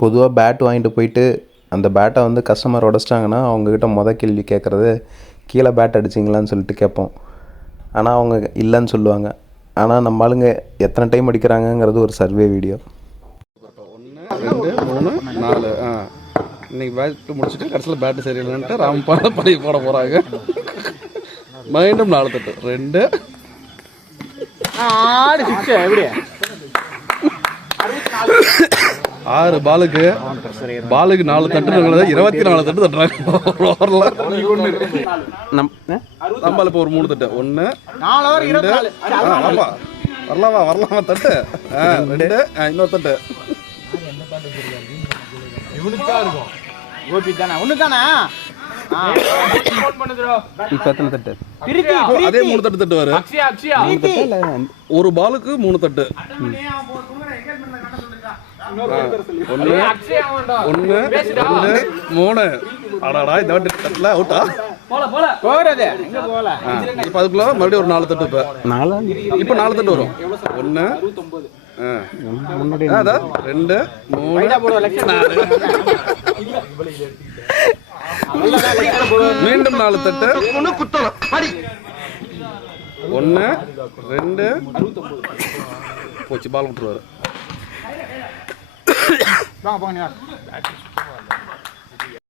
பொதுவாக பேட் வாங்கிட்டு போயிட்டு அந்த பேட்டை வந்து கஸ்டமர் உடச்சிட்டாங்கன்னா அவங்கக்கிட்ட கேள்வி கேட்குறது கீழே பேட் அடிச்சிங்களான்னு சொல்லிட்டு கேட்போம். ஆனால் அவங்க இல்லைன்னு சொல்லுவாங்க. ஆனால் நம்ம ஆளுங்க எத்தனை டைம் அடிக்கிறாங்கங்கிறது ஒரு சர்வே வீடியோ. 1 2 3 4 இன்னைக்கு பேட்டு முடிச்சுட்டு கடைசியில் பேட்டு சரியில்லைன்ட்டு ராம்பால பழைய போட போகிறாங்க. மீண்டும் 4 தட்டு 2 6 பாலுக்கு 4 தட்டு 24 தட்டு தட்டுறாங்க. நம்மள இப்போ ஒரு 3 தட்டு 1 வரலாமா தட்டு 2 இன்னொரு தட்டு அதே 3 தட்டு தட்டுவாரு. ஒரு பாலுக்கு 3 தட்டு 1 2 3 அடாடா இந்த வாட்டி தட்டல அவுட்டா இப்போ அதுக்குள்ள மறுபடியும் ஒரு 4 தட்டு இப்போ 4 தட்டு வரும். 1 அதான் 2 3 மீண்டும் 4 தட்டு 1 2 போச்சு பால் விட்டுருவாரு.